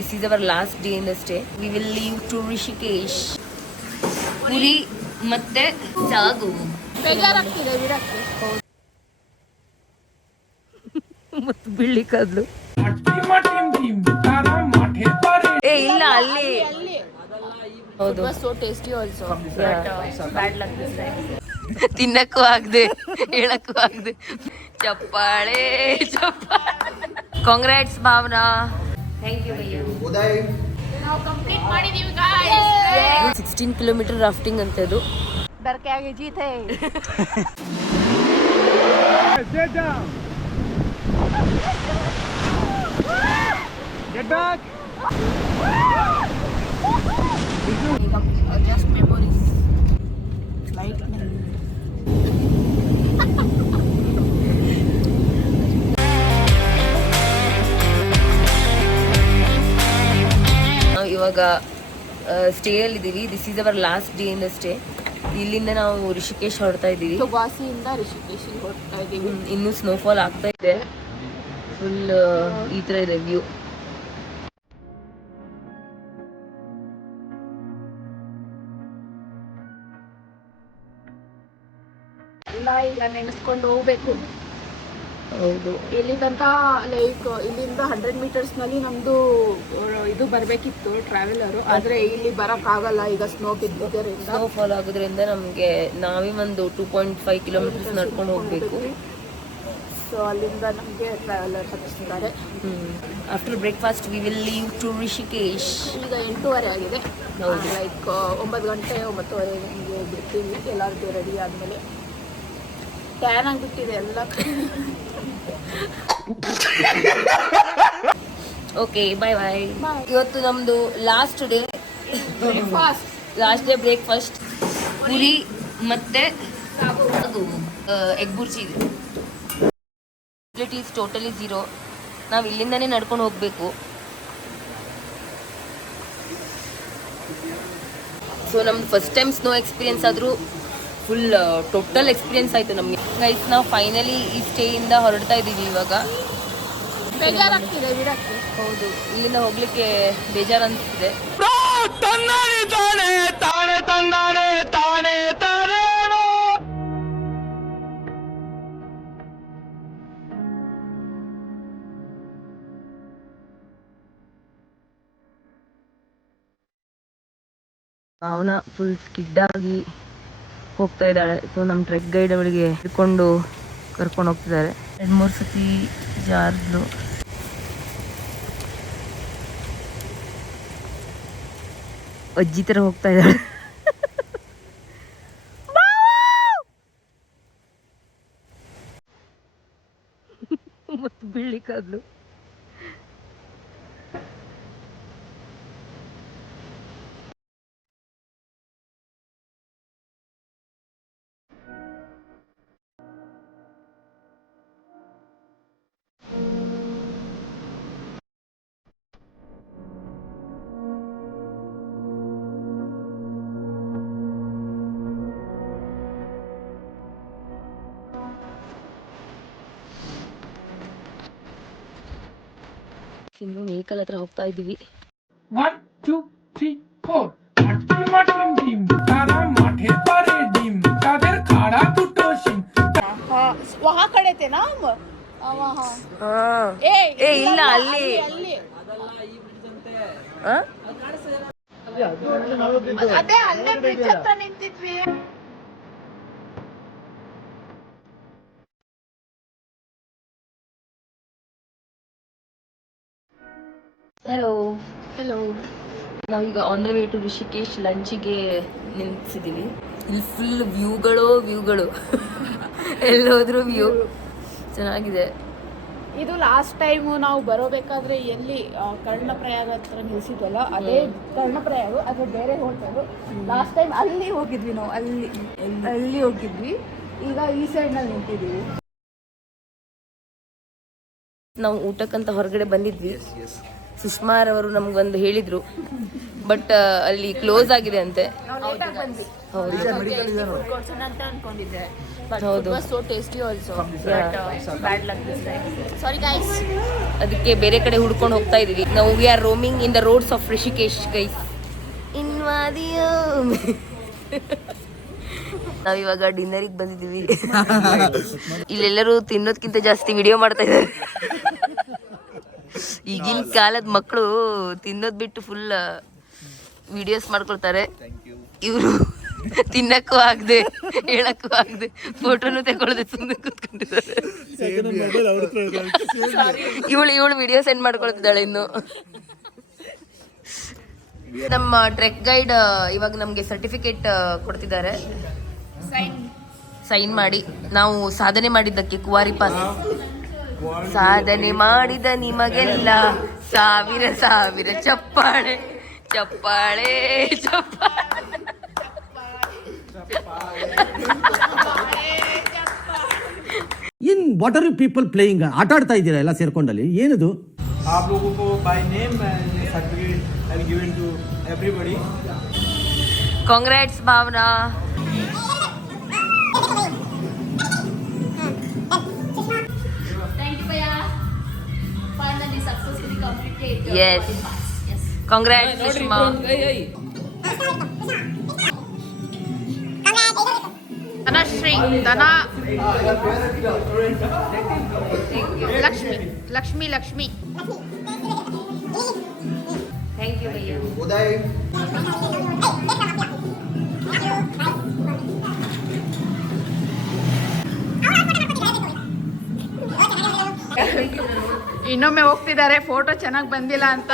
This is our last day in the stay. We will leave to Rishikesh. Puri ಮತ್ತೆ ಸಾಗು. ಬೇಜಾರಾಗ್ತಿದೆ ಬಿಡಕ್ಕೆ. ಮತ್ತು ಬಿಳಿ ಕದ್ಲು. ಏ ಇಲ್ಲ ಅಲ್ಲಿ. ಹೌದು. So tasty also. Bad luck this time. ತಿನ್ನಕ್ಕೂ ಆಗದೆ ಹೇಳಕ್ಕೂ ಆಗದೆ ಚಪ್ಪಾಳೆ ಕಾಂಗ್ರಾಟ್ಸ್ ಭಾವನಾ. ಥ್ಯಾಂಕ್ ಯು ಭಯ್ಯ. ನಾವು ಕಂಪ್ಲೀಟ್ ಮಾಡಿದೀವಿ ಗಾಯ್ಸ್. 16 ಕಿಲೋಮೀಟರ್ ರಾಫ್ಟಿಂಗ್ ಅಂತ ಇದು. डर के आगे जीत है. Get back. Just memories. Like ಇವಾಗ ಸ್ಟೇಯಲ್ಲಿ ಇದ್ದೀವಿ. This is our last day in the stay. ಇಲ್ಲಿಂದ ನಾವು ರಿಷಿಕೇಶ್ ಹೊರಡ್ತಾ ಇದ್ದೀವಿ. ವಾಸಿಯಿಂದ ರಿಷಿಕೇಶಿಗೆ ಹೊರಡ್ತಾ ಇದ್ದೀವಿ. ಇನ್ನೂ ಸ್ನೋಫಾಲ್ ಆಗ್ತಾ ಇದೆ. ಫುಲ್ ಈ ಥರ ಇದೆ ವ್ಯೂ. ಎಲ್ಲ ಈಗ ನೆನೆಸ್ಕೊಂಡು ಹೋಗ್ಬೇಕು. ಹೌದು. ಇಲ್ಲಿಂದ ಲೈಕ್ ಇಲ್ಲಿಂದ 100 ಮೀಟರ್ಸ್ನಲ್ಲಿ ನಮ್ಮದು ಇದು ಬರಬೇಕಿತ್ತು ಟ್ರಾವೆಲರು. ಆದರೆ ಇಲ್ಲಿ ಬರೋಕ್ಕಾಗಲ್ಲ ಈಗ ಸ್ನೋ ಬಿದ್ದಿದ್ದರಿಂದ. ಸ್ನೋಫಾಲ್ ಆಗೋದ್ರಿಂದ ನಮಗೆ ನಾವೇ ಒಂದು 2.5 ಕಿಲೋಮೀಟರ್ಸ್ ನಡ್ಕೊಂಡು ಹೋಗಬೇಕು. ಸೊ ಅಲ್ಲಿಂದ ನಮಗೆ ಟ್ರಾವೆಲರ್ ಹತ್ತಿಸ್ತಾರೆ. After breakfast we will leave to Rishikesh. ಈಗ 8:30 ಆಗಿದೆ. ಹೌದು. ಲೈಕ್ 9 ಗಂಟೆ 9:30 ಹಂಗೆ ಬಿಡ್ತೀವಿ. ಎಲ್ಲರಿಗೂ ರೆಡಿ ಆದಮೇಲೆ ಟ್ಯಾನ್ ಆಗಿಬಿಟ್ಟಿದೆ ಎಲ್ಲ. ಓಕೆ ಬಾಯ್ ಬಾಯ್. ಇವತ್ತು ನಮ್ಮದು ಲಾಸ್ಟ್ ಡೇ ಬ್ರೇಕ್ಫಾಸ್ಟ್ ಪುರಿ ಮತ್ತೆ ಎಗ್ ಬುರ್ಜಿ ಇದೆ. Facilities totally zero. ನಾವು ಇಲ್ಲಿಂದನೇ ನಡ್ಕೊಂಡು ಹೋಗಬೇಕು. ಸೊ ನಮ್ದು ಫಸ್ಟ್ ಟೈಮ್ ಸ್ನೋ ಎಕ್ಸ್ಪೀರಿಯನ್ಸ್ ಆದರೂ ಫುಲ್ ಟೋಟಲ್ ಎಕ್ಸ್ಪೀರಿಯನ್ಸ್ ಆಯಿತು ನಮಗೆ. ಗೈಸ್ ನಾವು ಫೈನಲಿ ಈ ಸ್ಟೇಯಿಂದ ಹೊರಡ್ತಾ ಇದ್ದೀವಿ ಇವಾಗ. ಬೇಜಾರಾಗ್ತಿದೆ ಬಿಡಕ್ಕೆ. ಹೌದು, ಇಲ್ಲಿಂದ ಹೋಗ್ಲಿಕ್ಕೆ ಬೇಜಾರು ಅನಿಸ್ತಿದೆ. ಭಾವನಾ ಫುಲ್ ಸ್ಕಿಡ್ ಆಗಿ ಹೋಗ್ತಾ ಇದ್ದಾಳೆ. ಸೊ ನಮ್ಮ ಟ್ರೆಕ್ ಗೈಡ್ ಅವಳಿಗೆ ಹಿಡ್ಕೊಂಡು ಕರ್ಕೊಂಡು ಹೋಗ್ತಿದ್ದಾರೆ. 2-3 ಸತಿ ಜಾರ್ಲು. ಅಜ್ಜಿ ಥರ ಹೋಗ್ತಾ ಇದ್ದಾಳೆ. ಮತ್ತು ಬೀಳಿಕಾದ್ಲು. ಇನ್ನು ವೆಹಿಕಲ್ ಹತ್ರ ಹೋಗ್ತಾ ಇದ್ದೀವಿ. 1 2 3 4 ডিম তারা মাঠে পারে ডিম তাদের খাড়া দুটো শিং. वहाँ खड़े थे ना हम. वहाँ ಏ ಇಲ್ಲ ಅಲ್ಲಿ. ಅದೇ ಅಲ್ಲೇ ಬ್ರಿಡ್ಜ್ ಹತ್ರ ನಿಂತಿದ್ವಿ. Hello hello. ನಾವೀಗ on the way to Rishikesh ಲಂಚಿಗೆ ನಿಲ್ಸಿದ್ದೀವಿ. ಇಲ್ಲಿ ಫುಲ್ ವ್ಯೂಗಳು ಎಲ್ಲೋದ್ರೂ ವ್ಯೂ ಚೆನ್ನಾಗಿದೆ. ಇದು ಲಾಸ್ಟ್ ಟೈಮು ನಾವು ಬರೋಬೇಕಾದ್ರೆ ಎಲ್ಲಿ ಕರ್ಣಪ್ರಯಾಗ ಹತ್ರ ನಿಲ್ಸಿದ್ವಲ್ಲ ಅದೇ ಕರ್ಣಪ್ರಯಾಗ, ಅದು ಬೇರೆ ಹೋಟೆಲು. ಲಾಸ್ಟ್ ಟೈಮ್ ಅಲ್ಲಿ ಹೋಗಿದ್ವಿ ನಾವು, ಅಲ್ಲಿ ಹೋಗಿದ್ವಿ. ಈಗ ಈ ಸೈಡ್ನಲ್ಲಿ ನಿಂತಿದ್ದೀವಿ. ನಾವು ಊಟಕ್ಕಂತ ಹೊರಗಡೆ ಬಂದಿದ್ವಿ. ಸುಷ್ಮಾರವರು ನಮ್ಗೊಂದು ಹೇಳಿದ್ರು, ಬಟ್ ಅಲ್ಲಿ ಕ್ಲೋಸ್ ಆಗಿದೆ ಅಂತೆ. ಹೌದು ಅನ್ಕೊಂಡಿದ್ದೆ ಹೌದು so tasty also bad luck this time. Sorry guys. ಅದಕ್ಕೆ ಬೇರೆ ಕಡೆ ಹುಡ್ಕೊಂಡು ಹೋಗ್ತಾ ಇದೀವಿ ನಾವು. We are roaming in the roads of Rishikesh guys. ನಾವಿವಾಗ ಡಿನ್ನರಿಗೆ ಬಂದಿದ್ದೀವಿ. ಇಲ್ಲೆಲ್ಲರೂ ತಿನ್ನೋದ್ಕಿಂತ ಜಾಸ್ತಿ ವಿಡಿಯೋ ಮಾಡ್ತಾ ಇದ್ದಾರೆ. ಈಗಿನ ಕಾಲದ ಮಕ್ಕಳು ತಿನ್ನೋದ್ ಬಿಟ್ಟು ಫುಲ್ ವಿಡಿಯೋಸ್ ಮಾಡ್ಕೊಳ್ತಾರೆ. ಇವರು ತಿನ್ನಕ್ಕೂ ಆಗದೆ ಹೇಳಕ್ಕೂ ಆಗದೆ ಫೋಟೋನು ತಗೊಳ್ಳದೆ ಸುಮ್ಮನೆ ಕೂತ್ಕೊಂಡಿದ್ದಾರೆ. ಇವಳು ವಿಡಿಯೋ ಸೆಂಡ್ ಮಾಡ್ಕೊಳ್ತಿದ್ದಾಳೆ ಇನ್ನು. ನಮ್ಮ ಟ್ರೆಕ್ ಗೈಡ್ ಇವಾಗ ನಮಗೆ ಸರ್ಟಿಫಿಕೇಟ್ ಕೊಡ್ತಿದ್ದಾರೆ, ಸೈನ್ ಮಾಡಿ. ನಾವು ಸಾಧನೆ ಮಾಡಿದ್ದಕ್ಕೆ ಕುವಾರಿ ಪಾಸ್. ಸಾಧನೆ ಮಾಡಿದ ನಿಮಗೆಲ್ಲ ಸಾವಿರ ಸಾವಿರ ಚಪ್ಪಾಳೆ ಚಪ್ಪಾಳೆ ಚಪ್ಪಾಳೆ. In what are you people playing? ಆಟ ಆಡ್ತಾ ಇದ್ದೀರಾ ಎಲ್ಲ ಸೇರ್ಕೊಂಡಲ್ಲಿ? ಏನದು? आप लोगों को by name certificate I will given to everybody. Congrats Bhavana. Thank you Paya. Finally successfully completed. Yes. Yes. Congrats Sushma. Dhanashree, Dhana, Lakshmi, Lakshmi, Lakshmi. Thank you भैया. ಇನ್ನೊಮ್ಮೆ ಹೋಗ್ತಿದ್ದಾರೆ ಫೋಟೋ ಚೆನ್ನಾಗಿ ಬಂದಿಲ್ಲ ಅಂತ.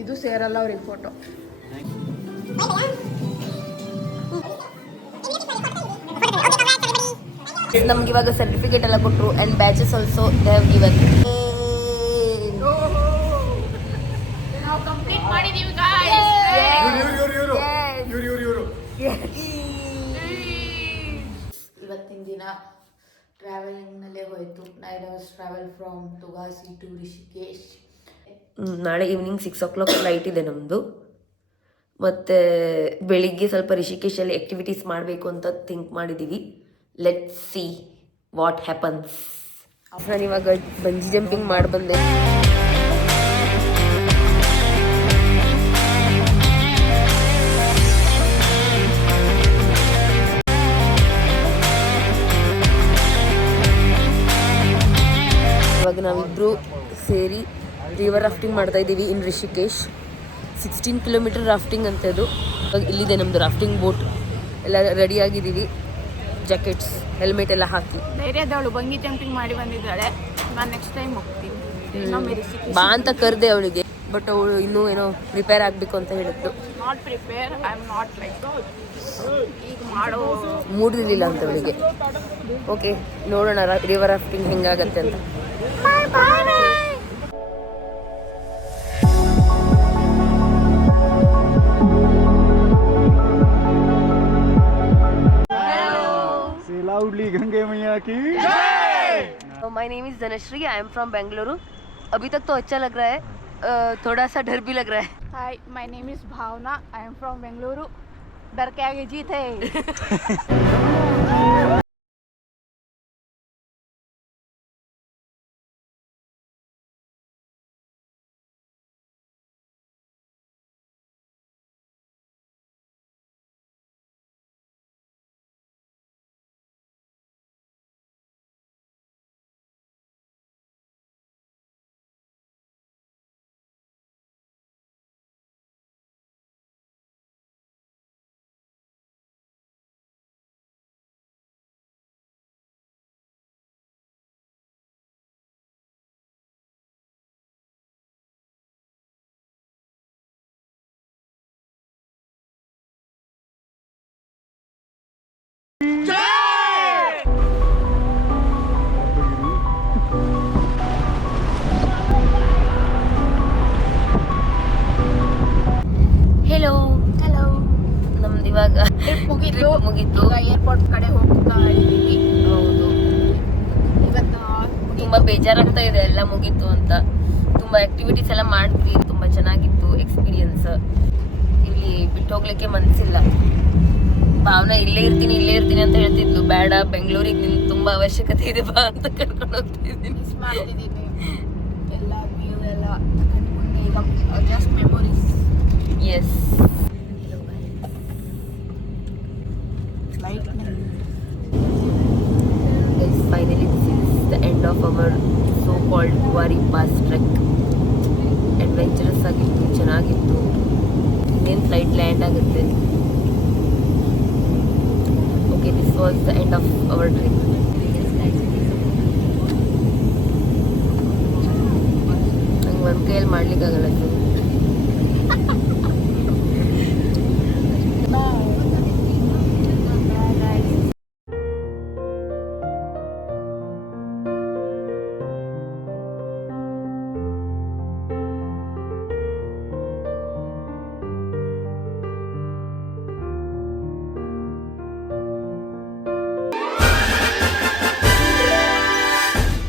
ಇದು ಸೇರಲ್ಲ ಅವ್ರಿಗೆ ಫೋಟೋ. ನಮ್ಗೆ ಇವಾಗ ಸರ್ಟಿಫಿಕೇಟ್ ಎಲ್ಲ ಕೊಟ್ಟರು and batches also they have given. ನಾವು ಕಂಪ್ಲೀಟ್ ಮಾಡಿದೀವಿ ಗಾಯ್ಸ್. ಇವತ್ತಿನ ದಿನ ಟ್ರಾವೆಲಿಂಗ್ನಲ್ಲೇ ಹೋಯಿತು. 9 hours travel from Tugasi to Rishikesh. ನಾಳೆ ಈವ್ನಿಂಗ್ 6 o'clock ಫ್ಲೈಟ್ ಇದೆ ನಮ್ಮದು. ಮತ್ತು ಬೆಳಿಗ್ಗೆ ಸ್ವಲ್ಪ ರಿಷಿಕೇಶಲ್ಲಿ ಆ್ಯಕ್ಟಿವಿಟೀಸ್ ಮಾಡಬೇಕು ಅಂತ ಥಿಂಕ್ ಮಾಡಿದ್ದೀವಿ. Let's see what happens. ನಾನು ಇವಾಗ ಬಂಜಿ ಜಂಪಿಂಗ್ ಮಾಡಿ ಬಂದೆ. ಇವಾಗ ನಾವಿಬ್ಬರು ಸೇರಿ ರಿವರ್ ರಾಫ್ಟಿಂಗ್ ಮಾಡ್ತಾ ಇದ್ದೀವಿ ಇನ್ ರಿಷಿಕೇಶ್. 16 ಕಿಲೋಮೀಟರ್ ರಾಫ್ಟಿಂಗ್ ಅಂತ ಇದು. ಇವಾಗ ಇಲ್ಲಿದೆ ನಮ್ಮದು ರಾಫ್ಟಿಂಗ್ ಬೋಟ್. ಎಲ್ಲ ರೆಡಿ ಆಗಿದ್ದೀವಿ, ಜಾಕೆಟ್ಸ್ ಹೆಲ್ಮೆಟ್ ಎಲ್ಲ ಹಾಕಿ. ಧೈರ್ಯದವಳು ಬಂಗಿ ಜಂಪಿಂಗ್ ಮಾಡಿ ಬಂದಿದ್ದಾಳೆ. ನಾನು ನೆಕ್ಸ್ಟ್ ಟೈಮ್ ಹೋಗ್ತೀನಿ. ಇನ್ನೊಮ್ಮೆ ರಿಷಿಕೇಶ್ ಬಾ ಅಂತ ಕರೆದೆ ಅವಳಿಗೆ, ಬಟ್ ಅವಳು ಇನ್ನೂ ಏನೋ ಪ್ರಿಪೇರ್ ಆಗಬೇಕು ಅಂತ ಹೇಳಿದ್ಲು. Not prepare, I am not like ಈಗ ಮಾಡೋ ಮೂಡಿರಲಿಲ್ಲ ಅಂತ ಅವಳಿಗೆ. ಓಕೆ, ನೋಡೋಣ ರಿವರ್ ರಾಫ್ಟಿಂಗ್ ಹೆಂಗಾಗತ್ತೆ ಅಂತ. लाउडली गंगे मैया की my name is Dhanashree. I am from Bengaluru. अभी तक तो अच्छा लग रहा है, थोड़ा सा डर भी लग रहा है. Hi, my name is Bhavana. I am from Bengaluru. डर के आगे जीत है. Hello hello. ನಮ್ದು ಇವಾಗ ಮುಗೀತು. ಮುಗೀತು. ಈಗ ಏರ್ಪೋರ್ಟ್ ಕಡೆ ಹೋಗ್ತಾ ಇದ್ದೀವಿ. ಹೌದು, ಇವತ್ತು ತುಂಬ ಬೇಜಾರಾಗ್ತಾ ಇದೆ ಎಲ್ಲ ಮುಗೀತು ಅಂತ. ತುಂಬ ಆ್ಯಕ್ಟಿವಿಟೀಸ್ ಎಲ್ಲ ಮಾಡಿದ್ವಿ, ತುಂಬ ಚೆನ್ನಾಗಿತ್ತು ಎಕ್ಸ್ಪೀರಿಯನ್ಸ್. ಇಲ್ಲಿ ಬಿಟ್ಟು ಹೋಗ್ಲಿಕ್ಕೆ ಮನಸ್ಸಿಲ್ಲ. ಭಾವನಾ ಇಲ್ಲೇ ಇರ್ತೀನಿ ಅಂತ ಹೇಳ್ತಿದ್ಲು. ಬೇಡ, ಬೆಂಗಳೂರಿಗೆ ನಿನ್ ತುಂಬ ಅವಶ್ಯಕತೆ ಇದೆ ಬಾ ಅಂತ ಕರ್ಕೊಂಡು ಹೋಗ್ತಿದ್ದೀನಿ. ಮಿಸ್ ಮಾಡ್ತಿದ್ದೀನಿ ಎಲ್ಲ ವ್ಯೂ ಎಲ್ಲ ಕಟ್ಕೊಂಡು ಈಗ just memories. Yes, flight finally this is the end of our so called Kuari pass trek. Adventurous ಆಗಿತ್ತು, ಚೆನ್ನಾಗಿತ್ತು. ಇನ್ನೇನು ಫ್ಲೈಟ್ ಲ್ಯಾಂಡ್ ಆಗುತ್ತೆ. Okay, this was the end of our trip. ನಂಗೆ ಒಂದು ಕೈಯಲ್ಲಿ ಮಾಡ್ಲಿಕ್ಕಾಗಲ್ಲ ಸರ್.